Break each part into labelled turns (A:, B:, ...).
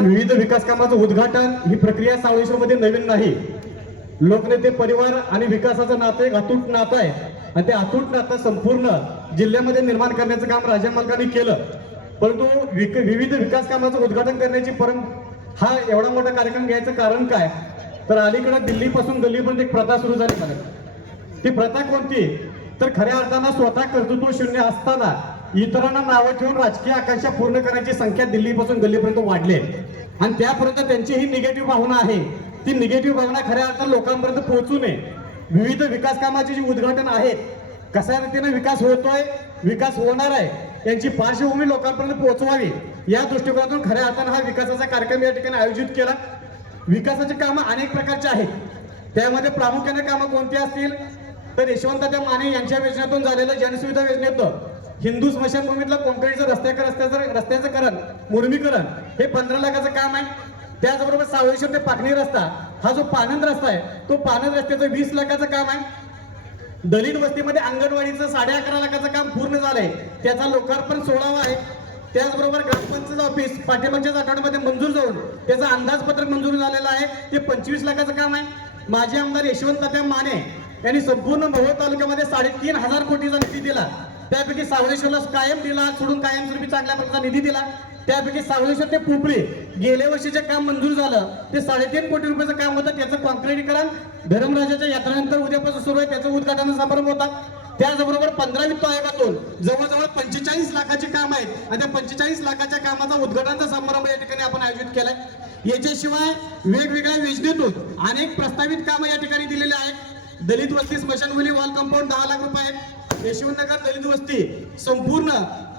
A: विविध विकास कामाचं उद्घाटन ही प्रक्रिया सावळेश्वरमध्ये नवीन नाही. लोकनेते परिवार आणि विकासाचं नातं एक अतूट नातं आहे. आणि ते अतूट नातं संपूर्ण जिल्ह्यामध्ये निर्माण करण्याचं काम राजा मालकांनी केलं. परंतु विक विविध विकास कामाचं उद्घाटन करण्याची परम हा एवढा मोठा कार्यक्रम घ्यायचं कारण काय? तर अलीकडे दिल्लीपासून गल्लीपर्यंत एक प्रथा सुरू झाली. मला ती प्रथा कोणती? तर खऱ्या अर्थानं स्वतः कर्तृत्व शून्य असताना इतरांना नावं ठेवून राजकीय आकांक्षा पूर्ण करण्याची संख्या दिल्लीपासून गल्लीपर्यंत वाढली. आहे. आणि त्यापर्यंत त्यांची ही निगेटिव्ह भावना आहे. ती निगेटिव्ह भावना खऱ्या अर्थात लोकांपर्यंत पोहोचू नये. विविध विकास कामाचे जे उद्घाटन आहेत कशा रीतीने विकास होतोय विकास होणार आहे यांची पार्श्वभूमी लोकांपर्यंत पोहोचवावी या दृष्टिकोनातून खऱ्या अर्थानं हा विकासाचा कार्यक्रम या ठिकाणी आयोजित केला. विकासाची कामं अनेक प्रकारची आहेत. त्यामध्ये प्रामुख्याने कामं कोणती असतील? तर यशवंत माने यांच्या योजनेतून झालेलं जनसुविधा योजनेत हिंदू स्मशानभूमीतलं कोंकणीचं रस्त्याचं रस्त्याचं रस्त्याचं करण मुर्मीकरण हे पंधरा लाखाचं काम आहे. त्याचबरोबर सावळेश्वर ते पाकणी रस्ता हा जो पानंद रस्ता आहे तो पानंद रस्त्याचं वीस लाखाचं काम आहे. दलित वस्तीमध्ये अंगणवाडीचं साडे अकरा लाखाचं काम पूर्ण झालंय. त्याचा लोकार्पण सोळावा आहे. त्याचबरोबर ग्रामपंचायत ऑफिस पाठिंबाच्या आठवड्यामध्ये मंजूर जाऊन त्याचं अंदाजपत्रक मंजूर झालेलं आहे. ते पंचवीस लाखाचं काम आहे. माजी आमदार यशवंत माने यांनी संपूर्ण भोवळ तालुक्यामध्ये साडेतीन हजार कोटीचा निधी दिला. त्यापैकी सावळेश्वरला कायम दिला सोडून कायमस्वरूपी चांगल्या प्रकारचा निधी दिला. त्यापैकी सावळेश्वर ते पुपळी गेल्या वर्षीचे काम मंजूर झालं. ते साडेतीन कोटी रुपयाचं काम होतं त्याचं कॉन्क्रिटीकरण. धर्मराजाच्या यात्रेनंतर उद्यापासून सुरू आहे त्याचं उद्घाटन समारंभ होता. त्याचबरोबर पंधरा वित्त आयोगातून जवळजवळ पंचेचाळीस लाखाचे काम आहेत. आणि त्या पंचेचाळीस लाखाच्या कामाचा उद्घाटनाचा समारंभ या ठिकाणी आपण आयोजित केलाय. याच्याशिवाय वेगवेगळ्या योजनेतून अनेक प्रस्तावित कामं या ठिकाणी दिलेली आहेत. दलित वस्ती स्मशानभूमी वॉल कंपाऊंड दहा लाख रुपये आहेत. यशवंतनगर दलित वस्ती संपूर्ण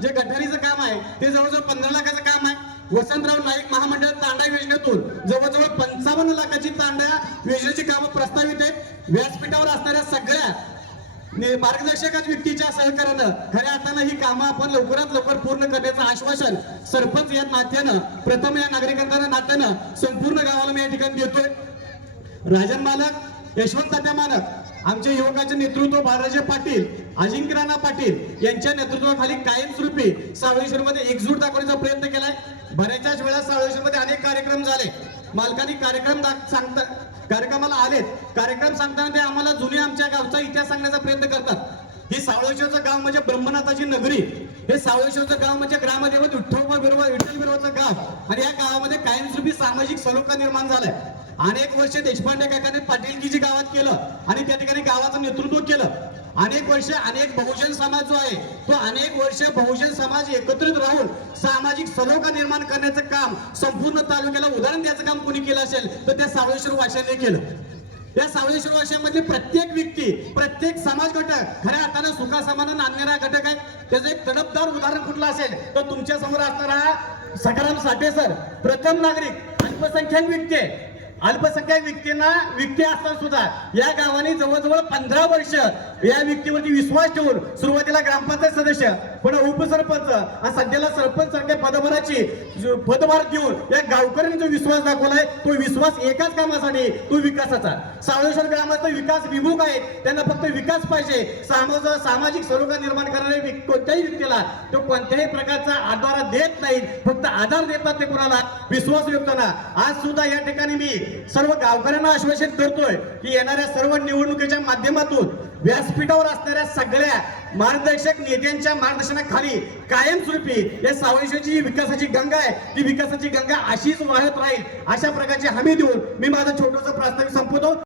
A: जे गटारीचं काम आहे ते जवळजवळ पंधरा लाखाचं काम आहे. वसंतराव नाईक महामंडळ तांडा योजनेतून जवळजवळ पंचावन्न लाखाची तांडा योजनेची कामं प्रस्तावित आहेत. व्यासपीठावर असणाऱ्या सगळ्या मार्गदर्शक व्यक्तीच्या सहकार्यानं खऱ्या अर्थानं ही कामं आपण लवकरात लवकर पूर्ण करण्याचं आश्वासन सरपंच या नात्यानं प्रथम या नागरिकांच्या नात्यानं संपूर्ण गावाला मी या ठिकाणी देतोय. राजन मालक यशवंत मालक आमचे युवकाचे नेतृत्व बाळराजे पाटील अजिंक्य राणा पाटील यांच्या नेतृत्वाखाली कायमस्वरूपी सावळेश्वरमध्ये एकजूट दाखवण्याचा प्रयत्न केलाय. बऱ्याचशाच वेळा सावळेश्वरमध्ये अनेक कार्यक्रम झाले. मालकांनी कार्यक्रम दाख- सांगता कार्यक्रमाला आलेत. कार्यक्रम सांगताना ते आम्हाला जुने आमच्या गावचा इतिहास सांगण्याचा प्रयत्न करतात. ही सावळेश्वरचं गाव म्हणजे ब्रह्मनाथाची नगरी. हे सावळेश्वरचं गाव म्हणजे ग्रामदेवत विठ्ठल बरोबर विठ्ठल बिरोबाचं गाव. आणि या गावामध्ये कायमस्वरूपी सामाजिक सलोखा निर्माण झालाय. अनेक वर्ष देशपांडे काकाने पाटीलकीजी गावात केलं आणि त्या ठिकाणी गावाचं नेतृत्व केलं. अनेक वर्ष अनेक बहुजन समाज जो आहे तो अनेक वर्ष बहुजन समाज एकत्रित राहून सामाजिक सलोखा निर्माण करण्याचं काम संपूर्ण तालुक्याला उदाहरण द्यायचं काम कोणी केलं असेल तर त्या सावळेश्वर वाशाने केलं. या सावळेश्वर वाशामध्ये प्रत्येक व्यक्ती प्रत्येक समाज घटक खऱ्या अर्थानं सुखा समाधान आणणारा घटक आहे. त्याचं एक तडपदार उदाहरण कुठलं असेल तर तुमच्यासमोर असणारा सकाराम साठे सर प्रथम नागरिक अल्पसंख्याक व्यक्ती आहे. अल्पसंख्याक व्यक्तींना व्यक्ती असताना सुद्धा. या गावाने जवळजवळ पंधरा वर्ष या व्यक्तीवरती विश्वास ठेवून सुरुवातीला ग्रामपंचायत सदस्य पण उपसरपंच आणि सध्याला सरपंच सारख्या पदभाराची. पदभार देऊन या गावकऱ्यांनी जो विश्वास दाखवलाय तो विश्वास एकाच कामासाठी तो विकासाचा. सावळेश्वर ग्रामाचा विकास विमुख आहे त्यांना फक्त विकास पाहिजे. समाज सामाजिक सरोकार निर्माण करणाऱ्या व्यक्ती- कोणत्याही व्यक्तीला तो कोणत्याही प्रकारचा आधार देत नाही. फक्त आधार देतात ते कोणाला? विश्वास व्यक्तांना आज सुद्धा या ठिकाणी मी सर्व गावकऱ्यांना आश्वासित करतोय की येणाऱ्या सर्व निवडणुकीच्या माध्यमातून व्यासपीठावर असणाऱ्या सगळ्या मार्गदर्शक नेत्यांच्या मार्गदर्शनाखाली कायमस्वरूपी या सावळेश्वरची जी विकासाची गंगा आहे ती विकासाची गंगा अशीच वाहत राहील अशा प्रकारची हमी देऊन मी माझं छोटंसं प्रास्ताविक संपवतो.